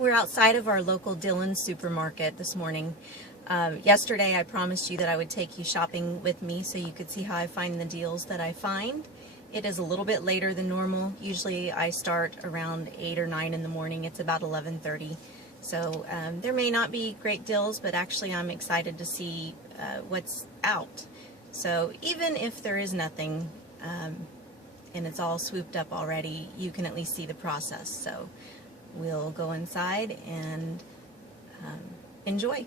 We're outside of our local Dillon's supermarket this morning. Yesterday I promised you that I would take you shopping with me so you could see how I find the deals that I find. It is a little bit later than normal. Usually I start around 8 or 9 in the morning. It's about 11:30. So there may not be great deals, but actually I'm excited to see what's out. So even if there is nothing and it's all swooped up already, you can at least see the process. So we'll go inside and enjoy.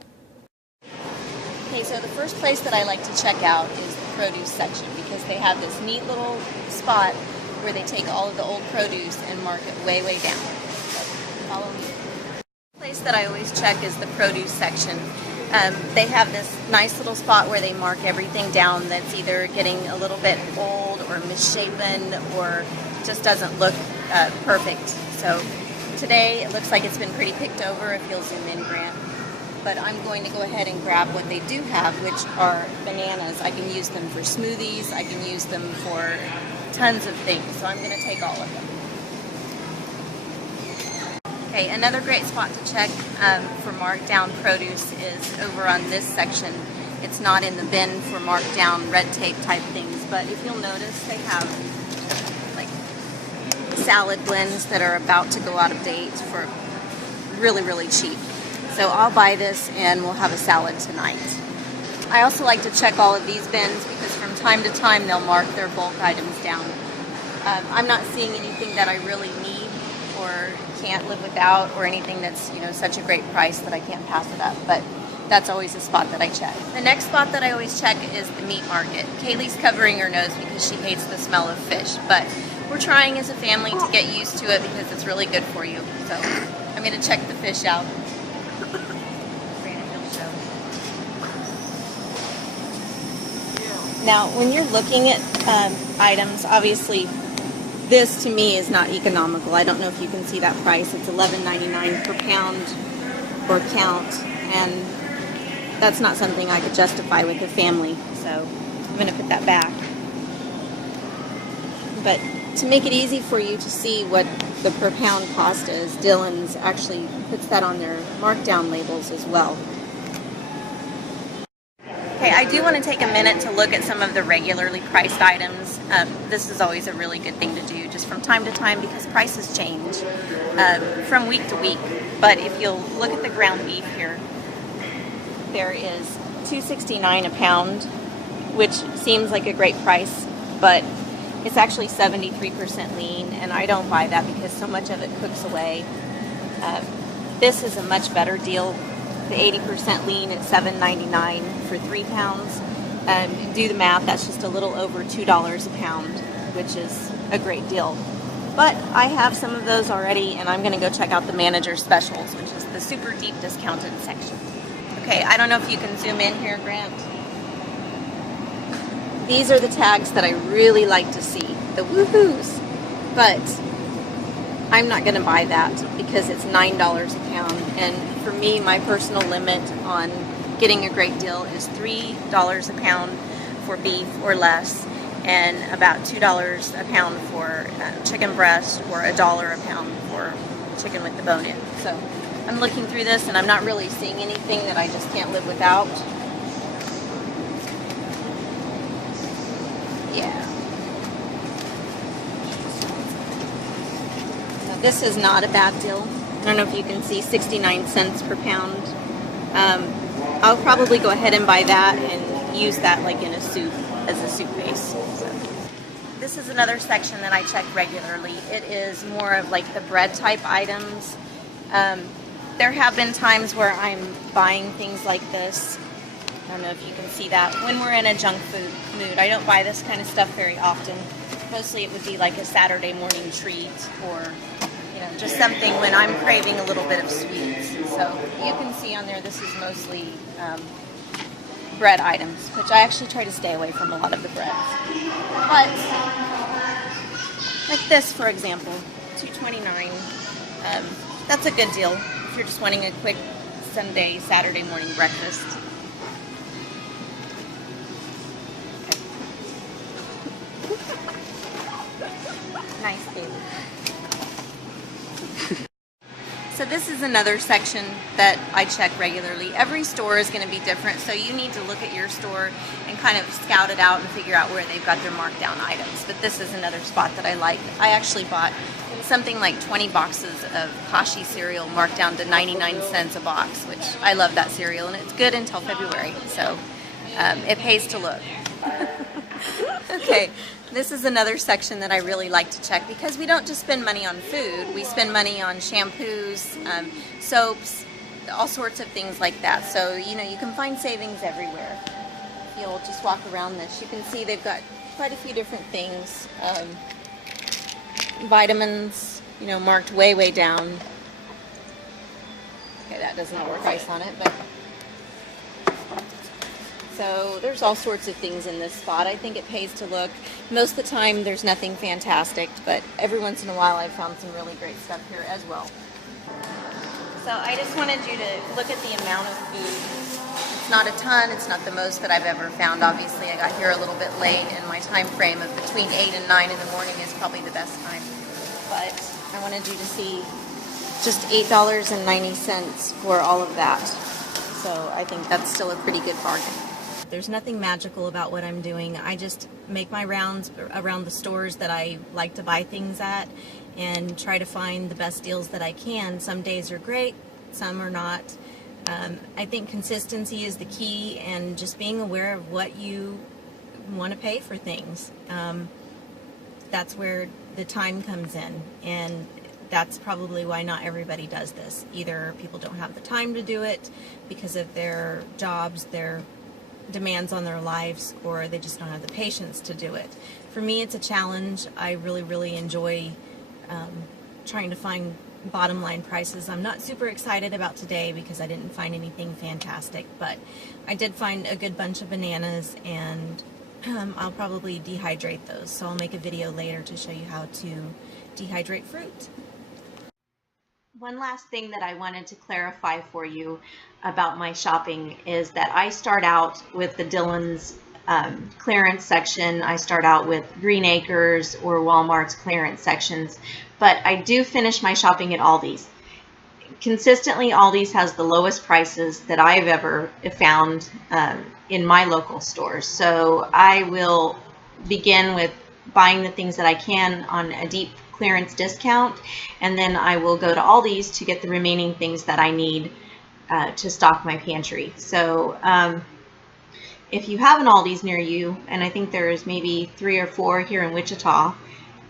Okay, so the first place that I like to check out is the produce section because they have this neat little spot where they take all of the old produce and mark it way, way down. So follow me. The place that I always check is the produce section. They have this nice little spot where they mark everything down that's either getting a little bit old or misshapen or just doesn't look perfect. So today it looks like it's been pretty picked over, if you'll zoom in, Grant. But I'm going to go ahead and grab what they do have, which are bananas. I can use them for smoothies, I can use them for tons of things, so I'm going to take all of them. Okay, another great spot to check for marked down produce is over on this section. It's not in the bin for marked down red tape type things, but if you'll notice, they have like salad blends that are about to go out of date for really, really cheap. So I'll buy this and we'll have a salad tonight. I also like to check all of these bins because from time to time they'll mark their bulk items down. I'm not seeing anything that I really need or can't live without or anything that's, you know, such a great price that I can't pass it up, but that's always a spot that I check. The next spot that I always check is the meat market. Kaylee's covering her nose because she hates the smell of fish, but we're trying as a family to get used to it because it's really good for you. So I'm going to check the fish out. Now, when you're looking at items, obviously this to me is not economical. I don't know if you can see that price. It's $11.99 per pound or count, and that's not something I could justify with a family. So I'm going to put that back. But to make it easy for you to see what the per pound cost is, Dillon's actually puts that on their markdown labels as well. Okay, I do want to take a minute to look at some of the regularly priced items. This is always a really good thing to do just from time to time because prices change from week to week. But if you'll look at the ground beef here, there is $2.69 a pound, which seems like a great price, but it's actually 73% lean, and I don't buy that because so much of it cooks away. This is a much better deal. The 80% lean at $7.99 for 3 pounds. Do the math, that's just a little over $2 a pound, which is a great deal. But I have some of those already, and I'm going to go check out the manager specials, which is the super deep discounted section. Okay, I don't know if you can zoom in here, Grant. These are the tags that I really like to see, the woohoos. But I'm not going to buy that because it's $9 a pound, and for me, my personal limit on getting a great deal is $3 a pound for beef or less, and about $2 a pound for chicken breast, or $1 a pound for chicken with the bone in. So I'm looking through this and I'm not really seeing anything that I just can't live without. Yeah. Now, this is not a bad deal. I don't know if you can see 69 cents per pound. I'll probably go ahead and buy that and use that like in a soup, as a soup base. So. This is another section that I check regularly. It is more of like the bread type items. There have been times where I'm buying things like this. I don't know if you can see that. When we're in a junk food mood, I don't buy this kind of stuff very often. Mostly it would be like a Saturday morning treat, or just something when I'm craving a little bit of sweets. So you can see on there this is mostly bread items, which I actually try to stay away from a lot of the breads. But like this, for example, $2.29. That's a good deal if you're just wanting a quick Sunday, Saturday morning breakfast. Okay. Nice baby. So this is another section that I check regularly. Every store is going to be different, so you need to look at your store and kind of scout it out and figure out where they've got their markdown items. But this is another spot that I like. I actually bought something like 20 boxes of Kashi cereal marked down to 99 cents a box, which I love that cereal, and it's good until February, so it pays to look. Okay, this is another section that I really like to check because we don't just spend money on food, we spend money on shampoos, soaps, all sorts of things like that. So, you know, you can find savings everywhere. If you'll just walk around this, you can see they've got quite a few different things. Vitamins, you know, marked way, way down. Okay, that does not work ice on it, but so there's all sorts of things in this spot. I think it pays to look. Most of the time there's nothing fantastic, but every once in a while I've found some really great stuff here as well. So I just wanted you to look at the amount of food. It's not a ton, it's not the most that I've ever found. Obviously I got here a little bit late, and my time frame of between 8 and 9 in the morning is probably the best time. But I wanted you to see just $8.90 for all of that. So I think that's still a pretty good bargain. There's nothing magical about what I'm doing. I just make my rounds around the stores that I like to buy things at and try to find the best deals that I can. Some days are great, some are not. I think consistency is the key, and just being aware of what you want to pay for things. That's where the time comes in, and that's probably why not everybody does this. Either people don't have the time to do it because of their jobs, their demands on their lives, or they just don't have the patience to do it. For me, it's a challenge. I really enjoy trying to find bottom line prices. I'm not super excited about today because I didn't find anything fantastic, but I did find a good bunch of bananas, and I'll probably dehydrate those, so I'll make a video later to show you how to dehydrate fruit. One last thing that I wanted to clarify for you about my shopping is that I start out with the Dillon's clearance section. I start out with Green Acres or Walmart's clearance sections, but I do finish my shopping at Aldi's. Consistently, Aldi's has the lowest prices that I've ever found in my local stores. So I will begin with buying the things that I can on a deep clearance discount, and then I will go to Aldi's to get the remaining things that I need to stock my pantry. So if you have an Aldi's near you, and I think there's maybe 3 or 4 here in Wichita,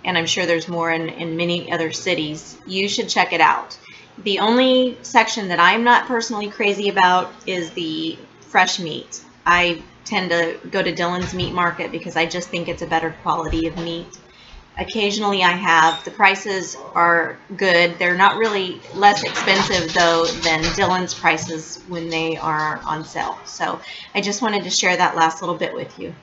and I'm sure there's more in many other cities, you should check it out. The only section that I'm not personally crazy about is the fresh meat. I tend to go to Dillon's Meat Market because I just think it's a better quality of meat. Occasionally I have. The prices are good. They're not really less expensive though than Dillon's prices when they are on sale. So I just wanted to share that last little bit with you.